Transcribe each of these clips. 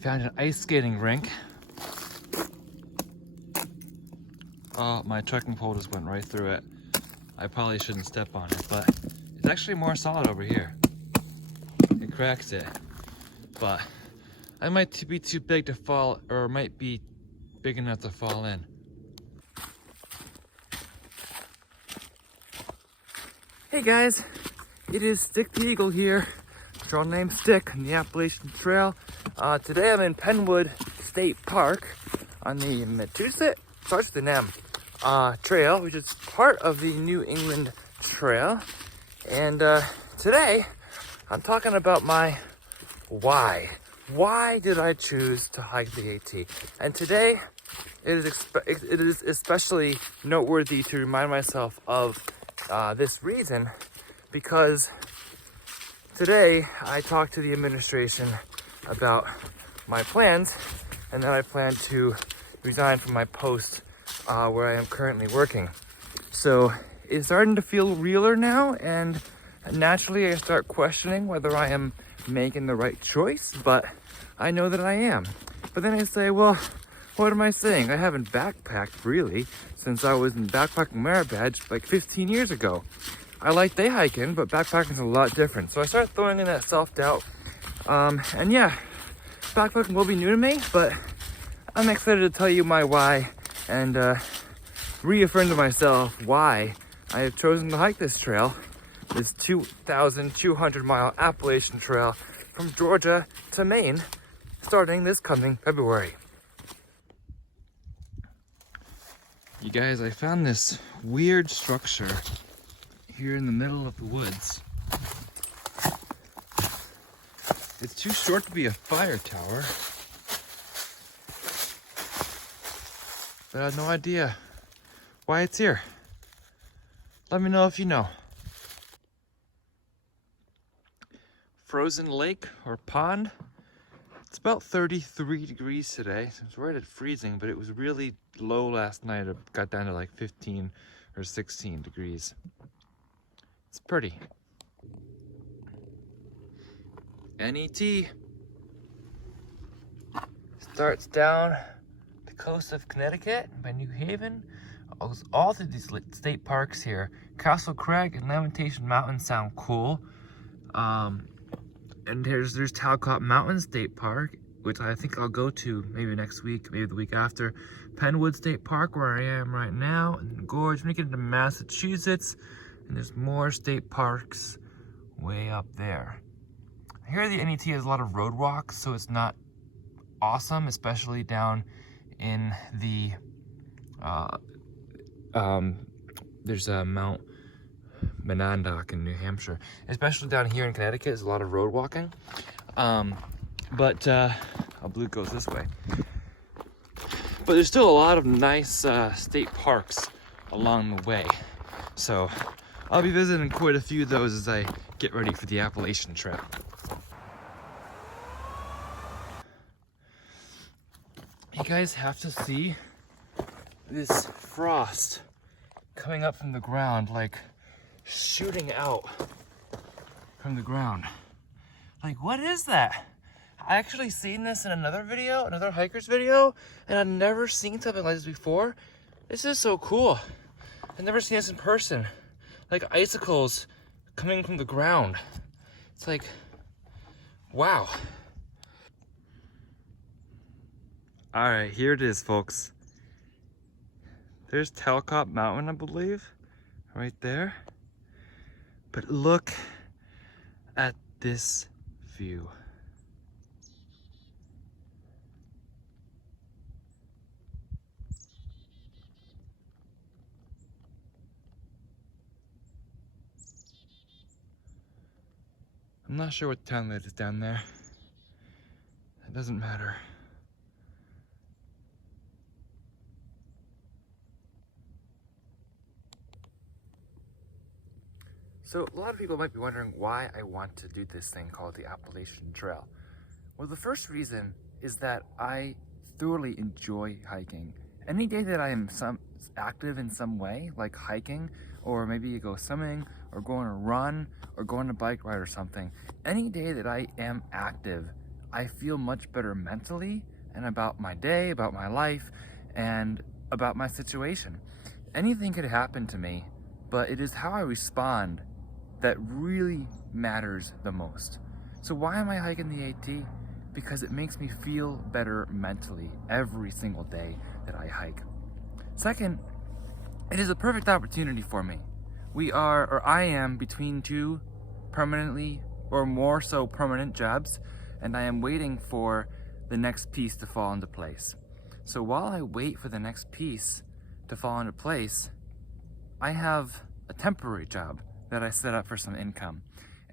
found an ice skating rink. Oh, my trekking pole just went right through it. I probably shouldn't step on it, but it's actually more solid over here. It cracks it, but I might be too big to fall, or might be big enough to fall in. Hey guys, it is Stick the Eagle here, trail named Stick on the Appalachian Trail. Today I'm in Penwood State Park on the Massachusetts, starts with an M, trail, which is part of the New England Trail. And today I'm talking about my why. Why did I choose to hike the AT? And today it is especially noteworthy to remind myself of this reason, because today I talked to the administration about my plans, and that I plan to resign from my post where I am currently working. So it's starting to feel realer now, and naturally I start questioning whether I am making the right choice, but I know that I am. But then I say, well, what am I saying? I haven't backpacked really since I was in backpacking merit badge like 15 years ago. I like day hiking, but backpacking is a lot different. So I started throwing in that self-doubt. And yeah, backpacking will be new to me, but I'm excited to tell you my why and reaffirm to myself why I have chosen to hike this trail, this 2,200 mile Appalachian Trail from Georgia to Maine, starting this coming February. You guys, I found this weird structure here in the middle of the woods. It's too short to be a fire tower, but I have no idea why it's here. Let me know if you know. Frozen lake or pond. It's about 33 degrees today, so it's right at freezing, but it was really low last night. It got down to like 15 or 16 degrees. It's pretty. NET starts down the coast of Connecticut by New Haven. All through these state parks here. Castle Craig and Lamentation Mountain sound cool. And there's Talcott Mountain State Park, which I think I'll go to maybe next week, maybe the week after. Penwood State Park, where I am right now, and Gorge. When you get into Massachusetts, and there's more state parks way up there. I hear the NET has a lot of road walks, so it's not awesome, especially down in the there's a Mount Monadnock in New Hampshire. Especially down here in Connecticut, there's a lot of road walking. But blue goes this way. But there's still a lot of nice state parks along the way. So I'll be visiting quite a few of those as I get ready for the Appalachian Trail. You guys have to see this frost coming up from the ground, like shooting out from the ground. Like, what is that? I actually seen this in another video, another hiker's video, and I've never seen something like this before. This is so cool. I've never seen this in person. Like icicles coming from the ground. It's like, wow. All right, here it is, folks. There's Talcott Mountain, I believe, right there. But look at this view. I'm not sure what town that is down there. It doesn't matter. So a lot of people might be wondering why I want to do this thing called the Appalachian Trail. Well, the first reason is that I thoroughly enjoy hiking. Any day that I am active in some way, like hiking, or maybe you go swimming, or go on a run, or go on a bike ride or something, any day that I am active, I feel much better mentally and about my day, about my life, and about my situation. Anything could happen to me, but it is how I respond that really matters the most. So why am I hiking the AT? Because it makes me feel better mentally every single day that I hike. Second, it is a perfect opportunity for me. I am between two permanently or more so permanent jobs, and I am waiting for the next piece to fall into place. So while I wait for the next piece to fall into place, I have a temporary job that I set up for some income.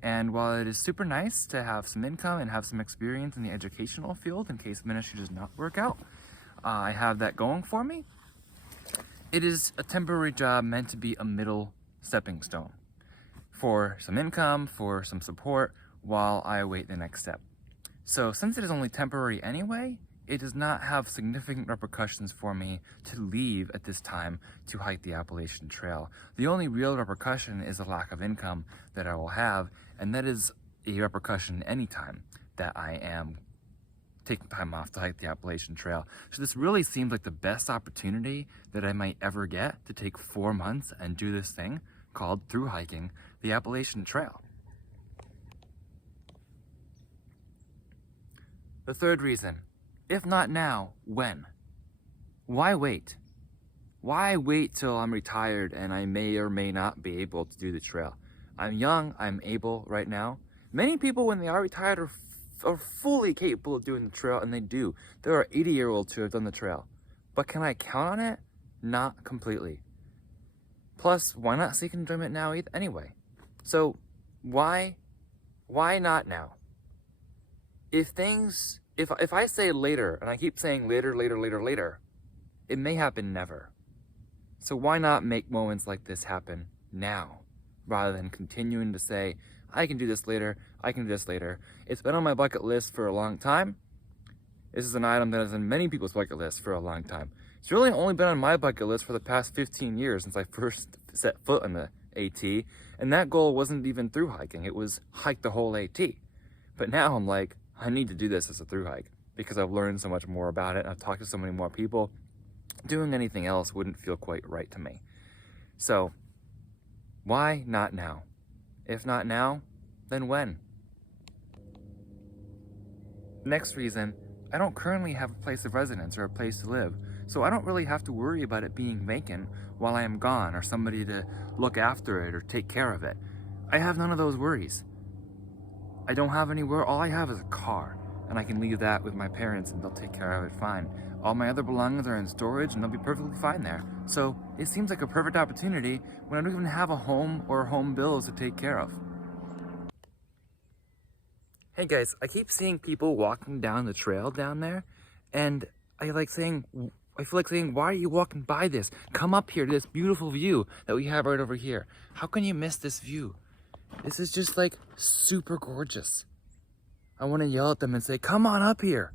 And while it is super nice to have some income and have some experience in the educational field in case ministry does not work out, I have that going for me. It is a temporary job meant to be a middle stepping stone for some income, for some support while I await the next step. So since it is only temporary anyway, it does not have significant repercussions for me to leave at this time to hike the Appalachian Trail. The only real repercussion is a lack of income that I will have, and that is a repercussion anytime that I am taking time off to hike the Appalachian Trail. So this really seems like the best opportunity that I might ever get to take 4 months and do this thing called through hiking the Appalachian Trail. The third reason, if not now, when? Why wait? Why wait till I'm retired and I may or may not be able to do the trail? I'm young, I'm able right now. Many people when they are retired are fully capable of doing the trail, and they do. There are 80-year-olds who have done the trail. But can I count on it? Not completely. Plus, why not seek enjoyment now anyway? So, why not now? If I say later, and I keep saying later, it may happen never. So why not make moments like this happen now, rather than continuing to say, I can do this later, I can do this later. It's been on my bucket list for a long time. This is an item that is on many people's bucket list for a long time. It's really only been on my bucket list for the past 15 years since I first set foot on the AT, and that goal wasn't even through hiking, it was hike the whole AT. But now I'm like, I need to do this as a through hike because I've learned so much more about it. I've talked to so many more people. Doing anything else wouldn't feel quite right to me. So why not now? If not now, then when? Next reason, I don't currently have a place of residence or a place to live, so I don't really have to worry about it being vacant while I am gone or somebody to look after it or take care of it. I have none of those worries. I don't have anywhere, all I have is a car, and I can leave that with my parents and they'll take care of it fine. All my other belongings are in storage and they'll be perfectly fine there. So it seems like a perfect opportunity when I don't even have a home or home bills to take care of. Hey guys, I keep seeing people walking down the trail down there, and I feel like saying, why are you walking by this? Come up here to this beautiful view that we have right over here. How can you miss this view? This is just like super gorgeous. I want to yell at them and say, come on up here.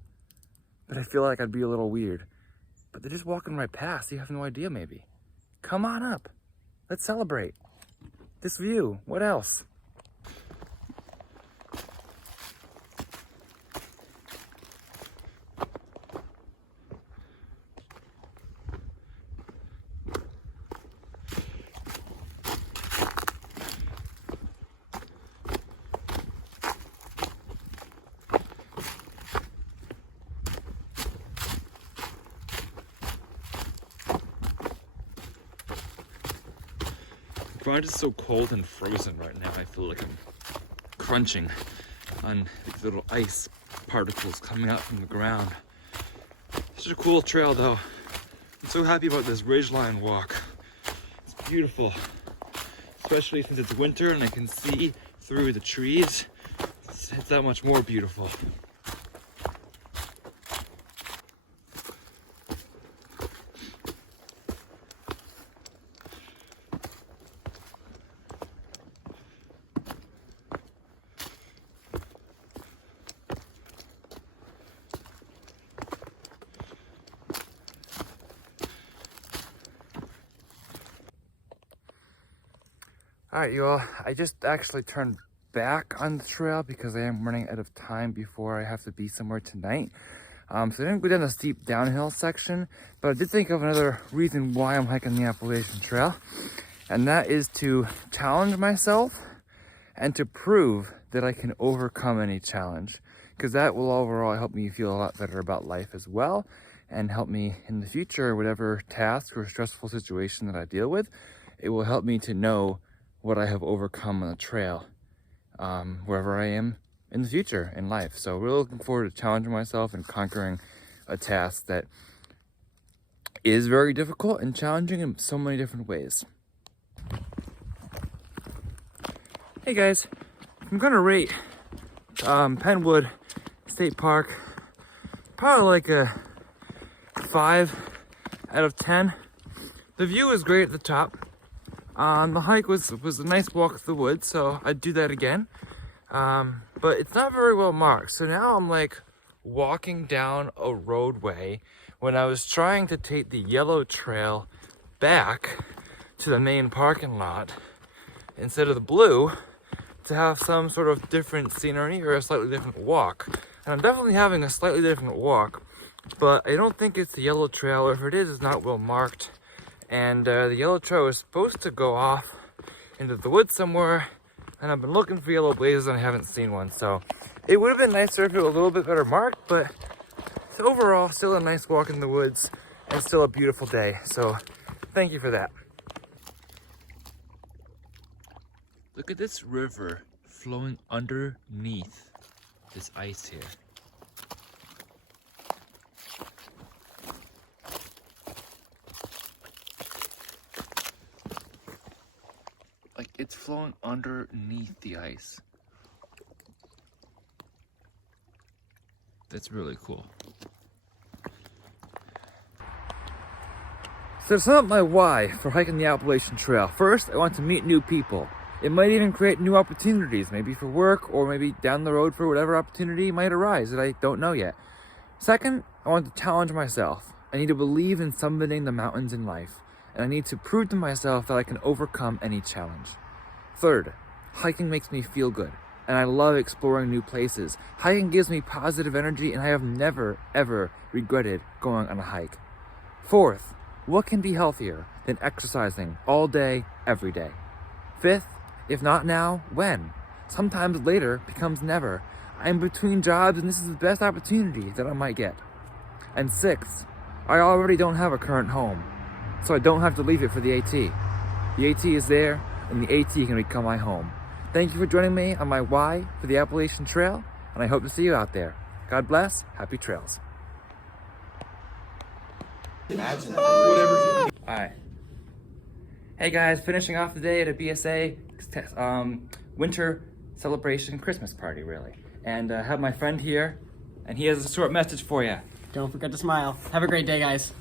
But I feel like I'd be a little weird. But they're just walking right past. You have no idea maybe. Come on up. Let's celebrate this view. What else? The ground is so cold and frozen right now. I feel like I'm crunching on these little ice particles coming out from the ground. Such a cool trail though. I'm so happy about this ridgeline walk. It's beautiful, especially since it's winter and I can see through the trees. It's that much more beautiful. All right, you all, I just actually turned back on the trail because I am running out of time before I have to be somewhere tonight. So I didn't go down a steep downhill section, but I did think of another reason why I'm hiking the Appalachian Trail, and that is to challenge myself and to prove that I can overcome any challenge, because that will overall help me feel a lot better about life as well, and help me in the future, whatever task or stressful situation that I deal with, it will help me to know what I have overcome on the trail, wherever I am in the future in life. So really looking forward to challenging myself and conquering a task that is very difficult and challenging in so many different ways. Hey guys, I'm gonna rate Penwood State Park probably like a 5 out of 10. The view is great at the top. The hike was a nice walk through the woods, so I'd do that again. But it's not very well marked. So now I'm like walking down a roadway when I was trying to take the yellow trail back to the main parking lot instead of the blue to have some sort of different scenery or a slightly different walk. And I'm definitely having a slightly different walk, but I don't think it's the yellow trail, or if it is, it's not well marked. And the yellow trail is supposed to go off into the woods somewhere, and I've been looking for yellow blazes and I haven't seen one. So it would have been nicer if it was a little bit better marked, but overall, still a nice walk in the woods and still a beautiful day. So thank you for that. Look at this river flowing underneath this ice here. Like, it's flowing underneath the ice. That's really cool. So to sum up my why for hiking the Appalachian Trail, first, I want to meet new people. It might even create new opportunities, maybe for work or maybe down the road for whatever opportunity might arise that I don't know yet. Second, I want to challenge myself. I need to believe in summiting the mountains in life, and I need to prove to myself that I can overcome any challenge. Third, hiking makes me feel good, and I love exploring new places. Hiking gives me positive energy, and I have never, ever regretted going on a hike. Fourth, what can be healthier than exercising all day, every day? Fifth, if not now, when? Sometimes later becomes never. I'm between jobs and this is the best opportunity that I might get. And sixth, I already don't have a current home, so I don't have to leave it for the AT. The AT is there, and the AT can become my home. Thank you for joining me on my why for the Appalachian Trail, and I hope to see you out there. God bless, happy trails. Hi. Hey guys, finishing off the day at a BSA winter celebration Christmas party, really. And I have my friend here, and he has a short message for you. Don't forget to smile. Have a great day, guys.